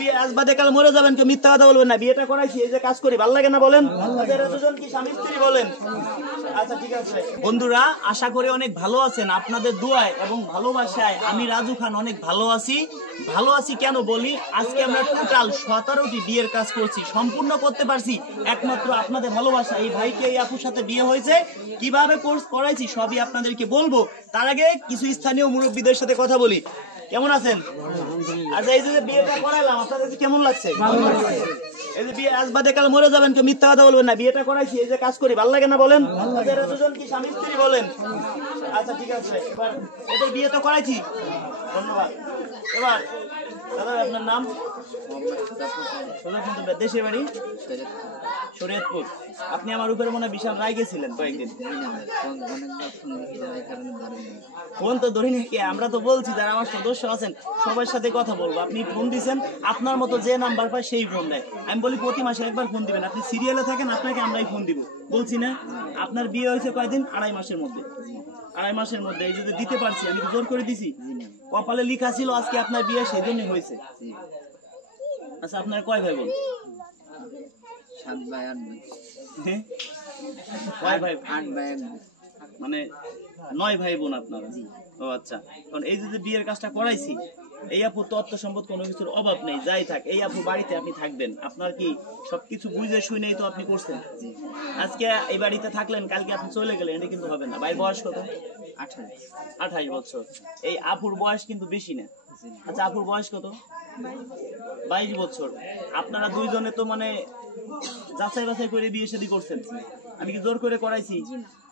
বিয়ে আজ বাদে কাল মরে যাবেন, কেউ মিথ্যা কথা বলবেন না। বিয়েটা করাইছি, এই যে কাজ করি, ভালো লাগে না বলেন? দুজন কি স্বামী স্ত্রী বলেন? আচ্ছা ঠিক আছে বন্ধুরা, আশা করি অনেক ভালো আছেন। আপনাদের দোয়ায় এবং ভালোবাসায় আমি রাজু খান অনেক ভালো আছি। ভালো আছি কেন বলি, আজকে আমরা টোটাল 17টি বিয়ের কাজ করছি, সম্পূর্ণ করতে পারছি একমাত্র আপনাদের ভালোবাসা। এই ভাইকে এই আপুর সাথে বিয়ে হয়েছে, কিভাবে কোর্স করাইছি সবই আপনাদেরকে বলবো। তার আগে কিছু স্থানীয় মুরব্বীদের সাথে কথা বলি। কেমন আছেন? আচ্ছা, এই যে বিয়েটা করাইলাম, আপনাদের কেমন লাগছে? এই যে বিয়ে আজ বাদে কাল মরে যাবেন, কেউ মিথ্যা কথা বলবেন না। বিয়েটা করাইছি, এই যে কাজ করি, ভালো লাগে না বলেন? দুজন কি স্বামী স্ত্রী বলেন? আচ্ছা ঠিক আছে, এবার এদের বিয়ে তো করাইছি, ধন্যবাদ। এবার দাদা আপনার নাম? দেশের বাড়ি শরীয়তপুর। আপনি আমার উপরে মনে হয় বিশাল রায় গেছিলেন কয়েকদিন। ফোন তো ধরি নাকি, আমরা তো বলছি যারা আমার সদস্য আছেন সবার সাথে কথা বলবো। আপনি ফোন দিচ্ছেন, আপনার মতো যে নাম্বার পায় সেই ফোন দেয়। আমি বলি প্রতি মাসে একবার ফোন দিবেন, আপনি সিরিয়ালে থাকেন, আপনাকে আমরাই ফোন দিব। বলছি না, আপনার বিয়ে হয়েছে কয়দিন? 2.5 মাসের মধ্যে। 2.5 মাসের মধ্যে এই যদি দিতে পারছি, আমি জোর করে দিছি? কপালে লিখা ছিল আজকে আপনার বিয়ে, সেই জন্যই হয়েছে। আচ্ছা, আপনার কয় ভাই বোন? 7 ভাই 8 ভাই। কয় ভাই? 8 ভাই মানে 9 ভাই বোন আপনারা? ও আচ্ছা। কারণ এই যে বিয়ের কাজটা করাইছি, এই আপু তথ্য সম্পদ কোনো কিছুর অভাব নেই, যাই থাক এই আপু বাড়িতে আপনি থাকবেন। আপনার কি সবকিছু বুঝে শুনেই তো আপনি করছেন। আজকে এই বাড়িতে থাকলেন, কালকে আপনি চলে গেলেন, এটা কিন্তু হবে না। ভাই বয়স কত? 28 বছর। এই আপুর বয়স কিন্তু বেশি না। আচ্ছা, আপুর বয়স কত? 22 বছর। আপনারা দুইজনে তো মানে যাচাই বাছাই করে বিয়ে শাদী করছেন। আমি কি জোর করে করাইছি?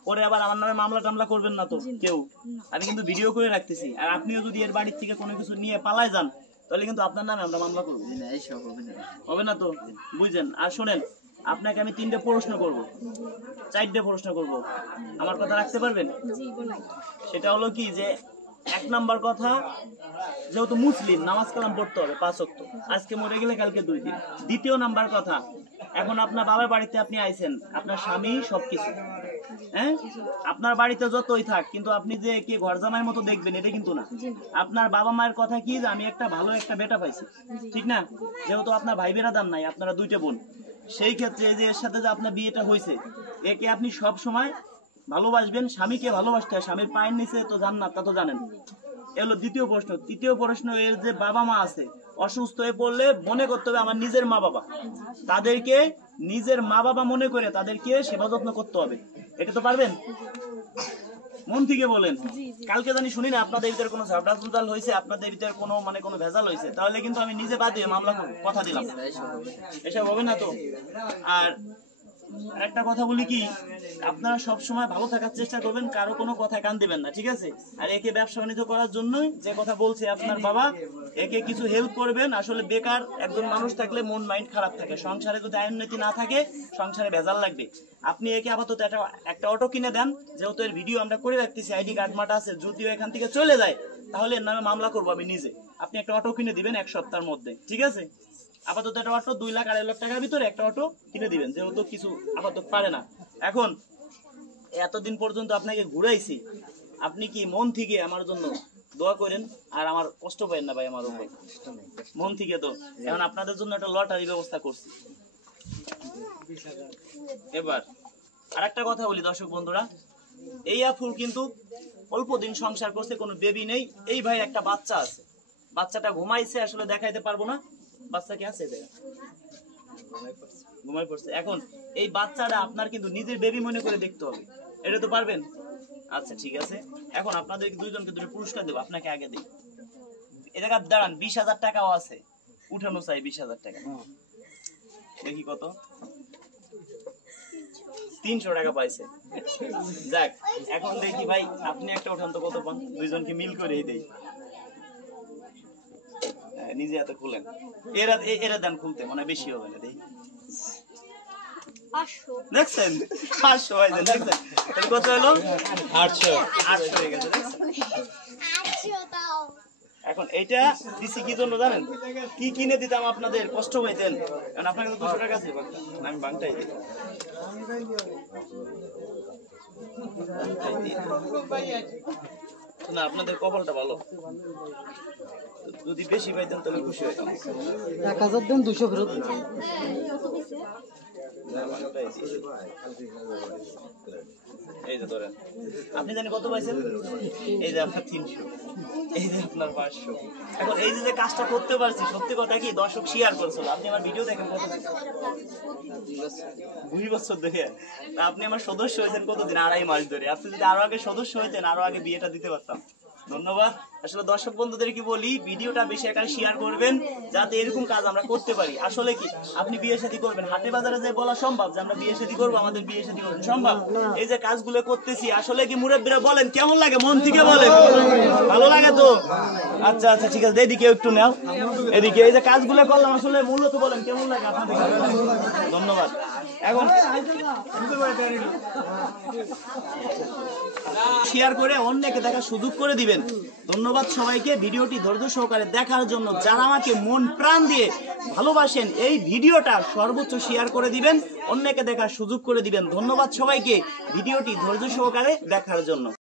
পরে আবার আমার নামে মামলা টামলা করবেন না তো কেউ? আমি কিন্তু ভিডিও করে রাখতেছি। আর আপনিও যদি এর বাড়ির থেকে কোনো কিছু নিয়ে পালায় যান, তাহলে কিন্তু আপনার নামে আমরা মামলা করবো। হবে না তো? বুঝছেন? আর শোনেন, আপনাকে আমি 3টে প্রশ্ন করব, 4টে প্রশ্ন করব, আমার কথা রাখতে পারবেন? সেটা হলো কি যে, 1 নাম্বার কথা, যেহেতু মুসলিম নামাজ কালাম পড়তে হবে 5 ওয়াক্ত, আজকে মরে গেলে কালকে 2 দিন। 2য় নাম্বার কথা, এখন আপনার বাবার বাড়িতে আপনি আইছেন, আপনার স্বামী সবকিছু, হ্যাঁ, আপনার বাড়িতে যতই থাক, কিন্তু আপনি যে কে ঘর জামাইয়ের মতো দেখবেন এটা কিন্তু না। আপনার বাবা মায়ের কথা কি যে আমি একটা ভালো একটা বেটা পাইছি, ঠিক না? যেহেতু আপনার ভাই বেরাদার নাই, আপনারা 2টে বোন, সেই ক্ষেত্রে যে এর সাথে যে আপনার বিয়েটা হয়েছে, একে আপনি সব সময় ভালোবাসবেন। স্বামীকে ভালোবাসতে হয়, স্বামীর পায়ের নিচে তো জান্নাত, তা তো জানেন। এ হলো 2য় প্রশ্ন। 3য় প্রশ্ন, এর যে বাবা মা আছে, অসুস্থ হয়ে পড়লে মনে করতে হবে আমার নিজের মা বাবা, তাদেরকে নিজের মা বাবা মনে করে তাদেরকে সেবা যত্ন করতে হবে। এটা তো পারবেন? মন থেকে বলেন। কালকে জানি শুনি না আপনাদের ভিতরে কোনো ঝাপড়া ঝুলঝাল হয়েছে, আপনাদের ভিতরে কোনো মানে কোনো ভেজাল হয়েছে, তাহলে কিন্তু আমি নিজে বাদ দিয়ে মামলা করব, কথা দিলাম। এসব হবে না তো? আর একটা কথা বলি কি, আপনারা সব সময় ভালো থাকার চেষ্টা করবেন, কারো কোনো কথায় কান দিবেন না, ঠিক আছে? আর একে ব্যবসা বাণিজ্য করার জন্যই যে কথা বলছে আপনার বাবা, একে কিছু হেল্প করবেন। আসলে বেকার একজন মানুষ থাকলে মন মাইন্ড খারাপ থাকে, সংসারে যদি আইননীতি না থাকে সংসারে ভেজাল লাগবে। আপনি একে আপাতত একটা অটো কিনে দেন, যেহেতু এর ভিডিও আমরা করে রাখতেছি, আইডি কার্ড মাটা আছে, যদিও এখান থেকে চলে যায় তাহলে এর নামে মামলা করবো আমি নিজে। আপনি একটা অটো কিনে দিবেন 1 সপ্তাহের মধ্যে, ঠিক আছে? আপাতত একটা অটো 2 লাখ 2.5 লাখ টাকার ভিতরে একটা অটো কিনে দিবেন, যেহেতু কিছু আপাতত পারে না। এখন এতদিন পর্যন্ত আপনাকে ঘুরাইছি, আপনি কি মন থেকে আমার জন্য দোয়া করেন? আর আমার কষ্ট পাইেন না ভাই আমার উপর, মন থেকে। তো এখন আপনাদের জন্য একটা লটারি ব্যবস্থা করছি। এবার আর একটা কথা বলি দর্শক বন্ধুরা, এই আপুর কিন্তু অল্প দিন সংসার করছে, কোনো বেবি নেই। এই ভাই একটা বাচ্চা আছে, বাচ্চাটা ঘুমাইছে, আসলে দেখাইতে পারবো না। বাচ্চা কি আছে? ঘুমাই পড়ছে। এখন এই বাচ্চাটা আপনার কিন্তু নিজের বেবি মনে করে দেখতে হবে, এটা তো পারবেন? আচ্ছা ঠিক আছে, এখন আপনাদের দুইজনকে 2টো পুরস্কার দেবো, আপনাকে আগে দিই। এ জায়গা দাঁড়ান, 20,000 টাকাও আছে, উঠানো চাই 20,000 টাকা। দেখি কত? 300 টাকা পাইছে। যাক, এখন দেখি ভাই আপনি একটা উঠান তো, কত পান? দুইজনকে মিল করেই দেই। নিজে হাতে খুলেন, এরা দেন খুলতে, মনে বেশি হবে না। দেখি দেখছেন 500 হয়েছে, দেখছেন কত হলো? 800 হয়ে গেছে। এখন এইটা দিছি কি জন্য জানেন? কি কিনে দিতাম আপনাদের কষ্ট পাইতেন, কারণ আপনাকে তো 200 টাকা আছে, আমি বাংটাই দিই। না আপনাদের কপালটা ভালো, যদি বেশি পাইতেন তাহলে খুশি হইতাম। 1000 দেন 200 ফেরত দিন। এই যে ধরেন আপনি জানি কত পাইছেন, এই যে আপনার 300, এই যে আপনার 500। এখন এই যে কাজটা করতে পারছি, সত্যি কথা কি দর্শক শেয়ার করেছিল। আপনি আমার ভিডিও দেখেন কত 2 বছর ধরে, তা আপনি আমার সদস্য হয়েছেন কতদিন, 2.5 মাস ধরে। আপনি যদি আরো আগে সদস্য হইতেন আরো আগে বিয়েটা দিতে পারতাম। ধন্যবাদ। আসলে দর্শক বন্ধুদের কি বলি, ভিডিওটা বেশি আকারে শেয়ার করবেন যাতে এরকম কাজ আমরা করতে পারি। আসলে কি আপনি বিয়ে শাদী করবেন, হাটে বাজারে যে বলা সম্ভব যে আমরা বিয়ে শাদী করবো, আমাদের বিয়ে শাদী করবেন সম্ভব? এই যে কাজগুলো করতেছি আসলে কি মুরব্বীরা বলেন কেমন লাগে, মন থেকে বলেন ভালো লাগে তো? আচ্ছা আচ্ছা ঠিক আছে, এদিকে একটু নাও, এদিকে এই যে কাজগুলো করলাম আসলে মূলত বলেন কেমন লাগে আপনাদের? ধন্যবাদ। এখন শেয়ার করে অন্যকে দেখার সুযোগ করে দিবেন। ধন্যবাদ সবাইকে ভিডিওটি ধৈর্য সহকারে দেখার জন্য। যারা আমাকে মন প্রাণ দিয়ে ভালোবাসেন এই ভিডিওটা সর্বোচ্চ শেয়ার করে দিবেন, অন্যকে দেখার সুযোগ করে দিবেন। ধন্যবাদ সবাইকে ভিডিওটি ধৈর্য সহকারে দেখার জন্য।